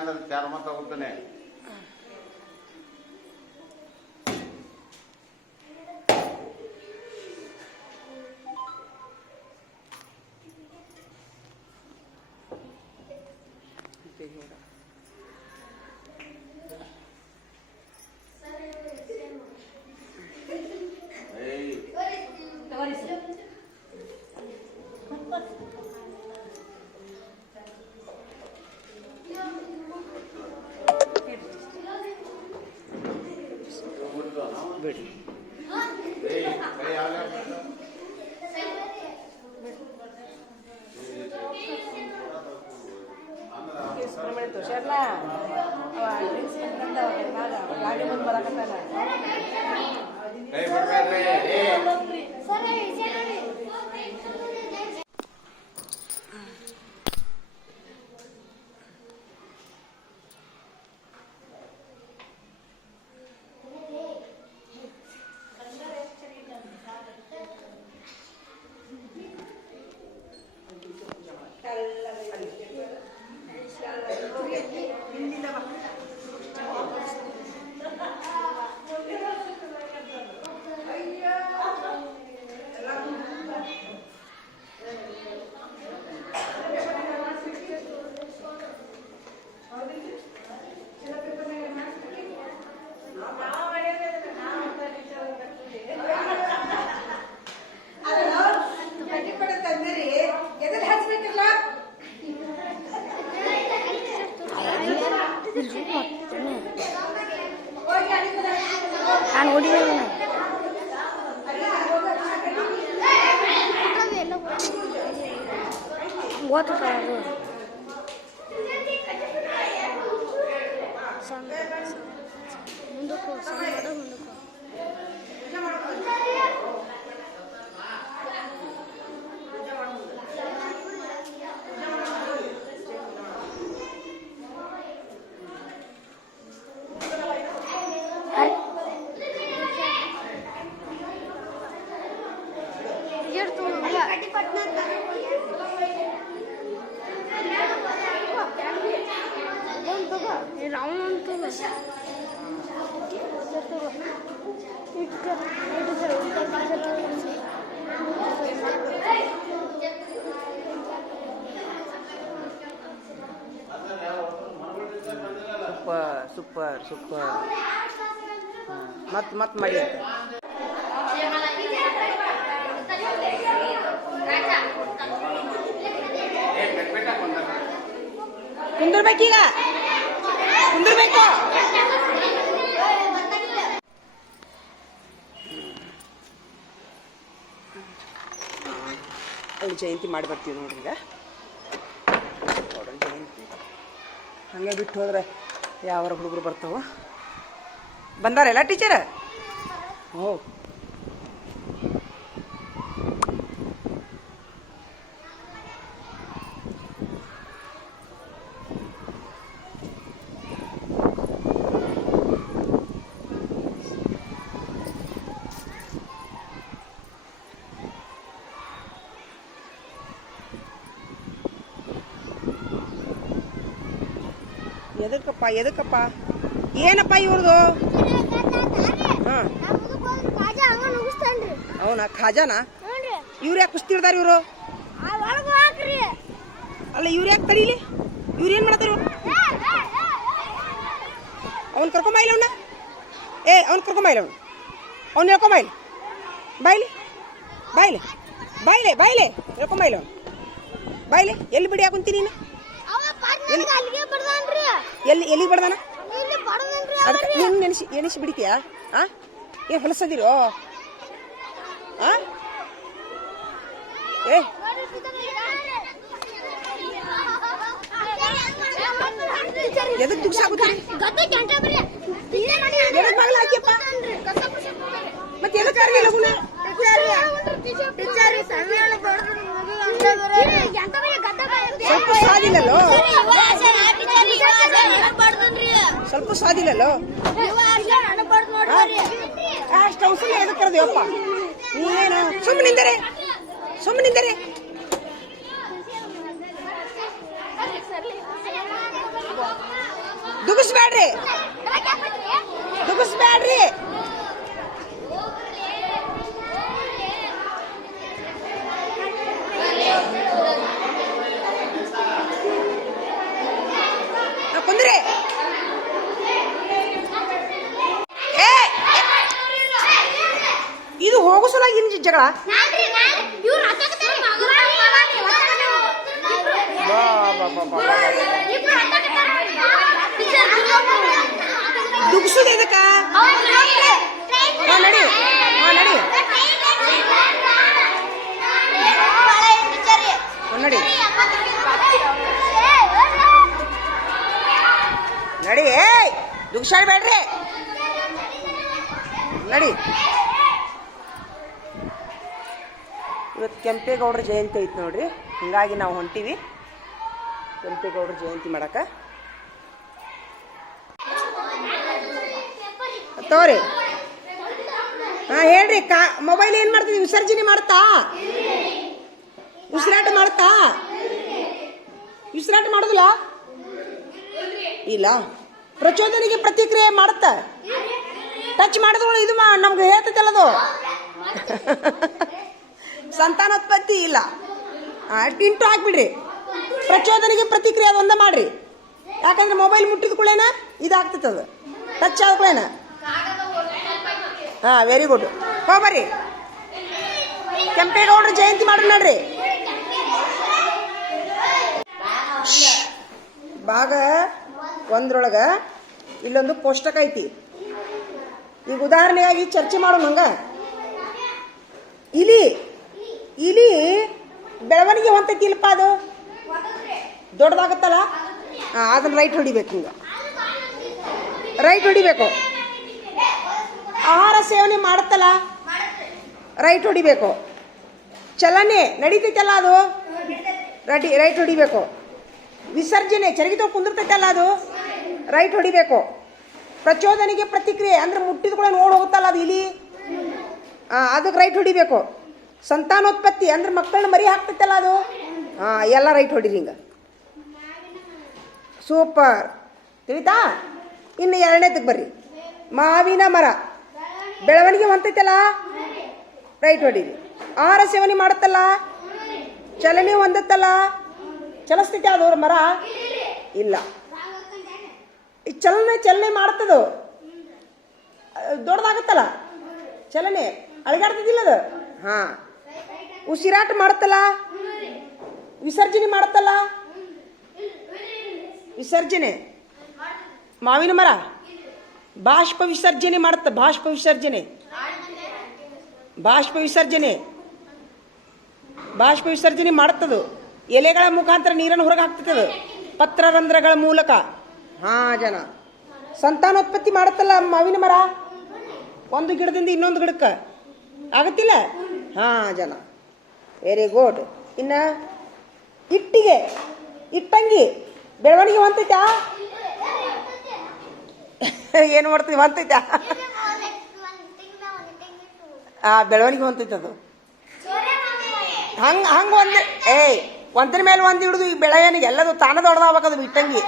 ಅಂದ್ರೆ ಚರ್ಮ ತಗೋತಾನೆ ಬರಾಕತ್ತಾನ? ಕೈ ಬಿಡ್ಬೇಡ್ರಿ ಏ ನಾನು ನೋಡಿಲ್ಲ ಓದ್ತ ಅದು ಮುಂದಕ್ಕೂ ಸಣ್ಣ ಮುಂದಕ್ಕೂ ಇರ್ತು ರಾವಣ ಅಂತ ಸೂಪರ್ ಸೂಪರ್. ಸೂಪರ್ ಮತ್ತೆ ಮತ್ತೆ ಮಾಡಿ ಅಂತ. ಕುಂದಿರ್ಬೇಕೀಗ ಕುಂದಿರ್ಬೇಕು. ಜಯಂತಿ ಮಾಡಿ ಬರ್ತೀವಿ ನೋಡ್ರಿ ಈಗ. ಜಯಂತಿ. ಹಂಗೆ ಬಿಟ್ಟು ಹೋದ್ರೆ ಯಾವ ಹುಡುಗರು ಬರ್ತಾವ? ಬಂದಾರೆಲ್ಲ ಟೀಚರ್ ಓ ಎದಕ್ಕಪ್ಪ ಎದಕ್ಕಪ್ಪ? ಏನಪ್ಪ ಇವ್ರದು? ಹಾಂ. ಅವನ ಖಾಜಾನ? ಇವ್ರು ಯಾಕೆ ಕುಸ್ತಿರ್ದಾರ ಇವರು? ಅಲ್ಲ ಇವ್ರ ಯಾಕೆ ತಡೀಲಿ ಇವ್ರು ಏನು ಮಾಡ್ತಾರ ಅವ್ನು ಕರ್ಕೊಂಬಾಯಿಲ್ಲ ಅವನ್ನ ಏ ಅವ್ನು ಕರ್ಕೊಂಬಾಯಿಲ್ಲ ಅವನು. ಅವ್ನು ಇಲ್ಲ. ಬಾಯ್ಲಿ ಬಾಯ್ಲೆ ಬಾಯ್ಲೆ ಬಾಯ್ಲೆ ಇಲ್ಲ ಅವನು. ಬಾಯ್ಲೆ ಎಲ್ಲಿ ಬಿಡಿ ಹಾಕೊಂತೀನಿ ನೀನು? ಎಲ್ಲಿ ಎಲ್ಲಿಗೆ ಬಡ್ದಾನ? ಅದಕ್ಕೆ ನೀನು ನೆನೆಸಿ ಎಣಿಸಿ ಬಿಡಿತೀಯಾ? ಆ? ಏ ಹೊಲಸದಿರೋ? ಆ? ಏ? ಎದಕ್ಕೆ ದುಃಖ ಆಗುತ್ತೆ ಎದಕ್ಕೆ ಹಾಕಿಯಪ್ಪ? ಮತ್ತೆ ಎದಕ್ಕೆ ಲಗುನ? ಸ್ವಲ್ಪ ಸಾಧಿಲ್ಲಲ್ಲೋ? ಸ್ವಲ್ಪ ಸಾಧಿಲ್ಲಲ್ಲೋ? ಅಷ್ಟು ಔಷಧಿ ಎದಕ್ಕೆ ಕರೆದೇವಪ್ಪ ನೀವೇನು ಸುಮ್ಮನಿಂದರೆ ಸುಮ್ಮನಿಂದರೆ ದುಗಿಸ್ಬೇಡ್ರಿ. ದುಗಿಸ್ಬೇಡ್ರಿ ಆ, ಕುಂದ್ರಿ ಏ, ಇದು ಹೋಗೋ ಸಲ ಇನ್ ಜಗಳ ದುಗ್ಸುದು ಇದಕ್ಕ? ನಡಿ. ನಡಿ. ನಡಿ. ನಡಿ. ಏಯ್ ದುಗ್ಸಾಡ್ಬೇಡ್ರಿ ನಡಿ. ಇವತ್ತು ಕೆಂಪೇಗೌಡರ ಜಯಂತಿ ಐತೆ ನೋಡ್ರಿ. ಹಿಂಗಾಗಿ ನಾವು ಹೊಂಟೀವಿ. ಕೆಂಪೇಗೌಡರ ಜಯಂತಿ ಮಾಡಕ. ತೋರಿ. ಹಾ, ಹೇಳ್ರಿ, ಕಾ ಮೊಬೈಲ್ ಏನ್ ಮಾಡ್ತೀವಿ ವಿಸರ್ಜನೆ ಮಾಡ್ತಾ? ಉಸಿರಾಟ ಮಾಡ್ತಾ? ಉಸಿರಾಟ ಮಾಡುದಿಲ್ಲ? ಇಲ್ಲ. ಪ್ರಚೋದನೆಗೆ ಪ್ರತಿಕ್ರಿಯೆ ಮಾಡುತ್ತ? ಟಚ್ ಮಾಡಿದ್ರು ಇದು ನಮ್ಗೆ ಹೇಳ್ತೈತಲ್ಲ ಅದು. ಸಂತಾನೋತ್ಪತ್ತಿ ಇಲ್ಲ. ಇಂಟು ಹಾಕ್ಬಿಡ್ರಿ. ಪ್ರಚೋದನೆಗೆ ಪ್ರತಿಕ್ರಿಯೆ ಅದೊಂದೇ ಮಾಡ್ರಿ. ಯಾಕಂದ್ರೆ ಮೊಬೈಲ್ ಮುಟ್ಟಿದ ಕೂಡಲೇನ ಇದಾಗ್ತೈತೆ ಅದು. ಟಚ್ ಆದ ಕೂಡ ಹಾಂ ವೆರಿ ಗುಡ್ ಹೋಗ್ಬರ್ರಿ ಕೆಂಪೇಗೌಡರ ಜಯಂತಿ ಮಾಡ್ರಿ ನೋಡ್ರಿ. ಭಾಗ ಒಂದ್ರೊಳಗ ಇಲ್ಲೊಂದು ಪೋಷ್ಟಕ ಐತಿ. ಈಗ ಉದಾಹರಣೆಯಾಗಿ ಚರ್ಚೆ ಮಾಡೋಣ ಹಂಗ. ಇಲಿ ಇಲಿ ಬೆಳವಣಿಗೆ ಹೊಂತೈತಿ ಇಲ್ಲಪ್ಪ ಅದು? ದೊಡ್ಡದಾಗತ್ತಲ್ಲ? ಅದನ್ನ ರೈಟ್ ಹೊಡಿಬೇಕು ಹಿಂಗ ರೈಟ್ ಹೊಡಿಬೇಕು. ಆಹಾರ ಸೇವನೆ ಮಾಡುತ್ತಲ್ಲ? ರೈಟ್ ಹೊಡಿಬೇಕು. ಚಲನೆ, ನಡೀತೈತಲ್ಲ ಅದು? ರೆಡಿ ರೈಟ್ ಹೊಡಿಬೇಕು. ವಿಸರ್ಜನೆ ಚರಗಿತ ಕುಂದಿರ್ತೈತಲ್ಲ ಅದು? ರೈಟ್ ಹೊಡಿಬೇಕು. ಪ್ರಚೋದನೆಗೆ ಪ್ರತಿಕ್ರಿಯೆ, ಅಂದ್ರೆ ಮುಟ್ಟಿದ ಕೂಡ ನೋಡಿ ಹೋಗುತ್ತಲ್ಲ ಅದು ಇಲಿ? ಅದಕ್ಕೆ ರೈಟ್ ಹೊಡಿಬೇಕು. ಸಂತಾನೋತ್ಪತ್ತಿ ಅಂದ್ರೆ ಮಕ್ಕಳನ್ನ ಮರಿ ಹಾಕ್ತೈತಲ್ಲ ಅದು? ಹಾಂ ಎಲ್ಲ ರೈಟ್ ಹೊಡಿರಿ ಹಿಂಗೆ. ಸೂಪರ್ ತಿಳಿತಾ ಇನ್ನು ಎರಡನೇದಕ್ಕೆ ಬರ್ರಿ. ಮಾವಿನ ಮರ. ಬೆಳವಣಿಗೆ ಹೊಂತೈತಲ್ಲ ರೈಟ್ ಹೊಡಿರಿ. ಆಹಾರ ಸೇವನೆ ಮಾಡುತ್ತಲ್ಲ? ಚಲನೆ ಹೊಂದತ್ತಲ್ಲ? ಚಲಿಸ್ತೈತೆ ಅದು ಮರ? ಇಲ್ಲ. ಈ ಚಲನೆ ಚಲನೆ ಮಾಡ್ತದು? ಅಹ್, ದೊಡ್ಡದಾಗತ್ತಲ್ಲ? ಚಲನೆ. ಅಳಗಾಡ್ತಿದ್ದಿಲ್ಲ ಅದು? ಹಾಂ. ಉಸಿರಾಟ ಮಾಡುತ್ತಲ್ಲ? ವಿಸರ್ಜನೆ ಮಾಡುತ್ತಲ್ಲ? ವಿಸರ್ಜನೆ? ಮಾವಿನ ಮರ? ಬಾಷ್ಪ ವಿಸರ್ಜನೆ ಮಾಡುತ್ತ, ಬಾಷ್ಪ ವಿಸರ್ಜನೆ. ಬಾಷ್ಪ ವಿಸರ್ಜನೆ. ಬಾಷ್ಪ ವಿಸರ್ಜನೆ ಮಾಡುತ್ತದು. ಎಲೆಗಳ ಮುಖಾಂತರ ನೀರನ್ನು ಹೊರಗೆ ಪತ್ರ ಪತ್ರರಂಧ್ರಗಳ ಮೂಲಕ. ಹಾ, ಜನ. ಸಂತಾನೋತ್ಪತ್ತಿ ಮಾಡುತ್ತಲ್ಲ ಮಾವಿನ ಮರ? ಒಂದು ಗಿಡದಿಂದ ಇನ್ನೊಂದು ಗಿಡಕ್ಕೆ. ಆಗತ್ತಿಲ್ಲ? ಹಾ, ಜನ. ವೆರಿ ಗುಡ್ ಇನ್ನ ಇಟ್ಟಿಗೆ ಇಟ್ಟಂಗಿ ಬೆಳವಣಿಗೆ ಹೊಂತೈತಾ? ಏನು ಮಾಡ್ತೀವಿ ಹೊಂತೈತಾ? ಆ, ಬೆಳವಣಿಗೆ ಹೊಂತೈತೆ ಅದು. ಹಂಗೆ ಹಂಗೆ ಒಂದು, ಏಯ್, ಒಂದ್ರ ಮೇಲೆ ಒಂದು ಹಿಡಿದು ಈ ಬೆಳೆಯನಿಗೆ ಎಲ್ಲದು ತಾನ ದೊಡ್ಡದಾಗಬೇಕದು ಇಟ್ಟಂಗಿ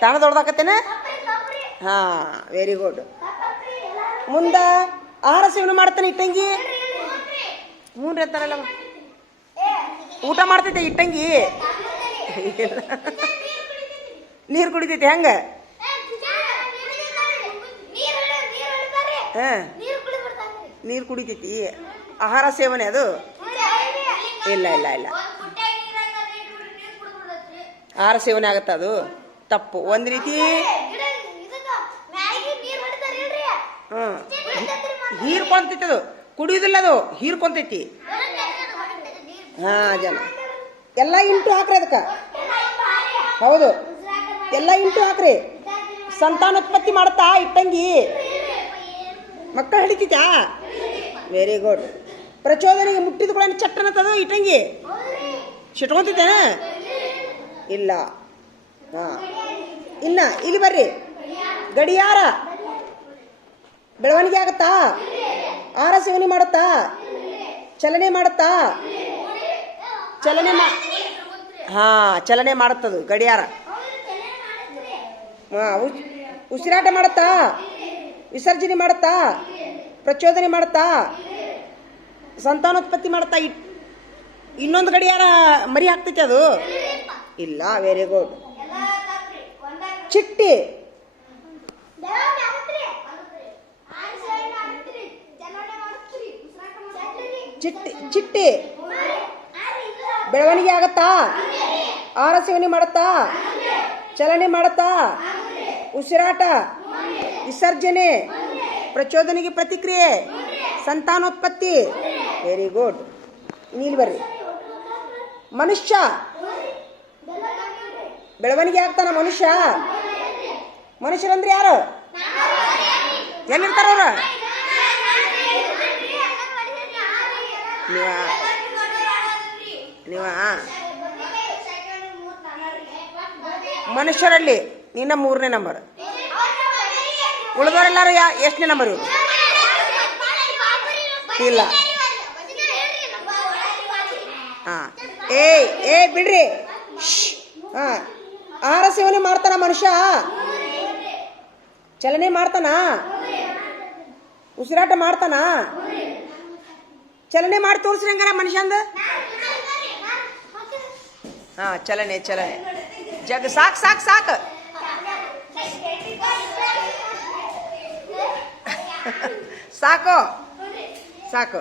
ತಾನ ದೊಡ್ಡದಾಕತ್ತೇನೆ ಹಾಂ ವೆರಿ ಗುಡ್ ಮುಂದೆ ಆಹಾರ ಸೇವನೆ ಮಾಡ್ತಾನೆ ಇಟ್ಟಂಗಿ ಹ್ಞೂ ರೀ ಅಂತಾರಲ್ಲ ಊಟ ಮಾಡ್ತೈತೆ ಇಟ್ಟಂಗಿ. ನೀರು ಕುಡಿತೈತೆ, ಹೆಂಗೆ? ಹಾಂ. ನೀರು ಕುಡಿತೈತಿ. ಆಹಾರ ಸೇವನೆ ಅದು? ಇಲ್ಲ ಇಲ್ಲ ಇಲ್ಲ. ಆಹಾರ ಸೇವನೆ ಆಗತ್ತ ಅದು? ತಪ್ಪು. ಒಂದು ರೀತಿ ಹ್ಞೂ ಹೀರ್ಕೊಂತೈತಿ ಕುಡಿಯೋದಿಲ್ಲ ಅದು ಹೀರ್ಕೊಂತೈತಿ. ಹಾಂ, ಜನ. ಎಲ್ಲ ಇಂಟು ಹಾಕ್ರಿ ಅದಕ್ಕೆ. ಹೌದು. ಎಲ್ಲ ಇಂಟು ಹಾಕ್ರಿ. ಸಂತಾನೋತ್ಪತ್ತಿ ಮಾಡುತ್ತಾ ಇಟ್ಟಂಗಿ. ಮಕ್ಕಳು ಹಿಡಿತೈತಾ ವೆರಿ ಗುಡ್ ಪ್ರಚೋದನೆಗೆ ಮುಟ್ಟಿದ ಕೂಡ ಚಟ್ಟನತ್ತದು ಇಟ್ಟಂಗಿ. ಸಿಟ್ಕೊಂತೈತೇನ ಇಲ್ಲ. ಹಾಂ. ಇನ್ನ, ಇಲ್ಲಿ ಬರ್ರಿ. ಗಡಿಯಾರ. ಬೆಳವಣಿಗೆ ಆಗತ್ತಾ? ಆಹಾರ ಸೇವನೆ ಮಾಡುತ್ತಾ? ಚಲನೆ ಮಾಡುತ್ತಾ? ಚಲನೆ ಮಾ ಹಾಂ ಚಲನೆ ಮಾಡುತ್ತದು ಗಡಿಯಾರ. ಹಾ, ಉಸ್- ಉಸಿರಾಟ ಮಾಡುತ್ತಾ? ವಿಸರ್ಜನೆ ಮಾಡುತ್ತಾ? ಪ್ರಚೋದನೆ ಮಾಡುತ್ತಾ? ಸಂತಾನೋತ್ಪತ್ತಿ ಮಾಡುತ್ತಾ? ಇನ್ನೊಂದು ಗಡಿಯಾರ ಮರಿ ಹಾಕ್ತೈತೆ ಅದು? ಇಲ್ಲ ವೆರಿ ಗುಡ್ ಚಿಟ್ಟಿ. ಚಿಟ್ಟಿ ಚಿಟ್ಟಿ. ಬೆಳವಣಿಗೆ ಆಗತ್ತಾ? ಆರ ಸೇವನೆ ಮಾಡುತ್ತಾ? ಚಲನೆ ಮಾಡುತ್ತಾ? ಉಸಿರಾಟ? ವಿಸರ್ಜನೆ? ಪ್ರಚೋದನೆಗೆ ಪ್ರತಿಕ್ರಿಯೆ? ಸಂತಾನೋತ್ಪತ್ತಿ? ವೆರಿ ಗುಡ್ ನೀಲ್ ಬರ್ರಿ. ಮನುಷ್ಯ. ಬೆಳವಣಿಗೆ ಆಗ್ತಾನ ಮನುಷ್ಯ? ಮನುಷ್ಯರಂದ್ರೆ ಯಾರು? ಎಲ್ಲಿರ್ತಾರ ಅವ್ರು? ನೀವ? ನೀವ? ಮನುಷ್ಯರಲ್ಲಿ ನಿನ್ನ ಮೂರನೇ ನಂಬರ್. ಉಳಿದವರೆಲ್ಲರೂ ಯಾ ಎಷ್ಟನೇ ನಂಬರ್ ಇವರು? ಇಲ್ಲ. ಹಾ. ಏ ಏ ಬಿಡ್ರಿ. ಹಾ. ಆಹಾರ ಸೇವನೆ ಮಾಡ್ತಾನ ಮನುಷ್ಯ? ಚಲನೆ ಮಾಡ್ತಾನ? ಉಸಿರಾಟ ಮಾಡ್ತಾನ? ಚಲನೆ ಮಾಡಿ ತೋರಿಸ್ರಿ ಹಂಗಾರ ಮನುಷ್ಯಂದ? ಹಾ, ಚಲನೆ ಚಲನೆ. ಜಗ, ಸಾಕ್ ಸಾಕ್ ಸಾಕ್. ಸಾಕು ಸಾಕು.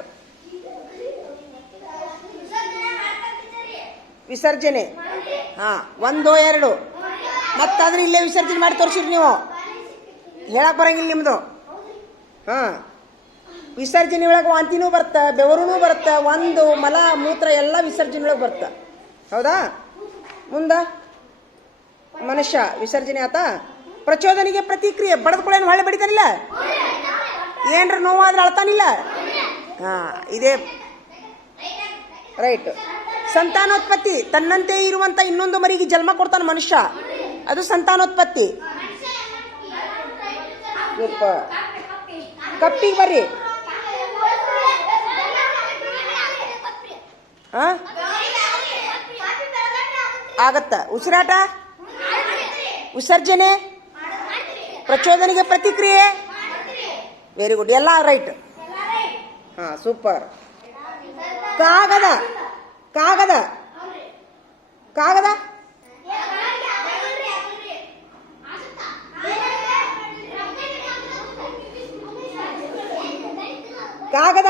ವಿಸರ್ಜನೆ. ಹಾ, ಒಂದು, ಎರಡು. ಮತ್ತಾದ್ರೆ ಇಲ್ಲೇ ವಿಸರ್ಜನೆ ಮಾಡಿ ತೋರಿಸಿರಿ ನೀವು. ಹೇಳಕ್ ಬರಂಗಿಲ್ಲ ನಿಮ್ದು. ಹಾ. ವಿಸರ್ಜನೆ ಒಳಗೆ ವಾಂತಿನೂ ಬರ್ತ ಬೆವರೂ ಬರುತ್ತೆ ಒಂದು, ಮಲ, ಮೂತ್ರ ಎಲ್ಲ ವಿಸರ್ಜನೆ ಒಳಗೆ ಬರ್ತ. ಹೌದಾ? ಮುಂದ? ಮನುಷ್ಯ, ವಿಸರ್ಜನೆ ಆತ? ಪ್ರಚೋದನೆಗೆ ಪ್ರತಿಕ್ರಿಯೆ ಬಡದ್ಕೊಳ್ಳೇನು ಹೊಳೆ ಬಡಿತಾನಿಲ್ಲ? ಏನ್ರ ನೋವಾದ್ರೆ ಅಳ್ತಾನಿಲ್ಲ? ಹಾ, ಇದೇ. ರೈಟ್. ಸಂತಾನೋತ್ಪತ್ತಿ, ತನ್ನಂತೆ ಇರುವಂತ ಇನ್ನೊಂದು ಮರಿಗೆ ಜನ್ಮ ಕೊಡ್ತಾನೆ ಮನುಷ್ಯ. ಅದು ಸಂತಾನೋತ್ಪತ್ತಿ. ಕಪ್ಪಿಗೆ ಬರ್ರಿ. ಆಗತ್ತ. ಉಸಿರಾಟ? ವಿಸರ್ಜನೆ? ಪ್ರಚೋದನೆಗೆ ಪ್ರತಿಕ್ರಿಯೆ? ವೆರಿ ಗುಡ್ ಎಲ್ಲ ರೈಟ್ ಹಾ ಸೂಪರ್ ಕಾಗದ. ಕಾಗದ. ಕಾಗದ? ಕಾಗದ.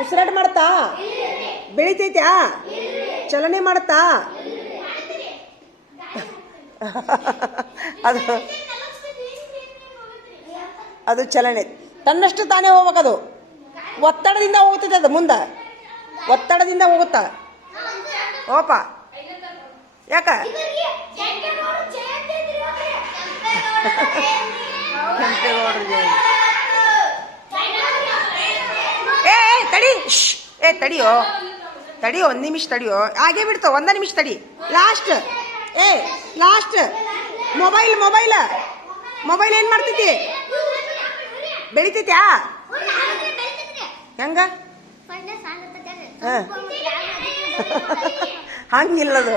ಉಸಿರಾಟ ಮಾಡುತ್ತಾ ಬೆಳಿತೈತ್ಯಾ? ಚಲನೆ ಮಾಡುತ್ತಾ? ಅದು ಅದು ಚಲನೆ. ತನ್ನಷ್ಟು ತಾನೇ ಹೋಗ್ಬೇಕದು. ಒತ್ತಡದಿಂದ ಹೋಗ್ತೈತೆ ಅದು ಮುಂದೆ. ಒತ್ತಡದಿಂದ ಹೋಗುತ್ತಾ? ಓಪ ಯಾಕ? ಏ ತಡಿ. ಏ ತಡಿಯೋ. ತಡಿಯೋ ಒಂದು ನಿಮಿಷ ತಡಿಯೋ. ಹಾಗೆ ಬಿಡ್ತೋ ಒಂದ ನಿಮಿಷ ತಡಿ. ಲಾಸ್ಟ್ ಏ ಲಾಸ್ಟ್ ಮೊಬೈಲ್ ಮೊಬೈಲ್ ಮೊಬೈಲ್ ಏನು ಮಾಡ್ತೈತಿ ಬೆಳಿತೈತ್ಯಾ ಹೆಂಗ. ಹಂಗಿಲ್ಲದು.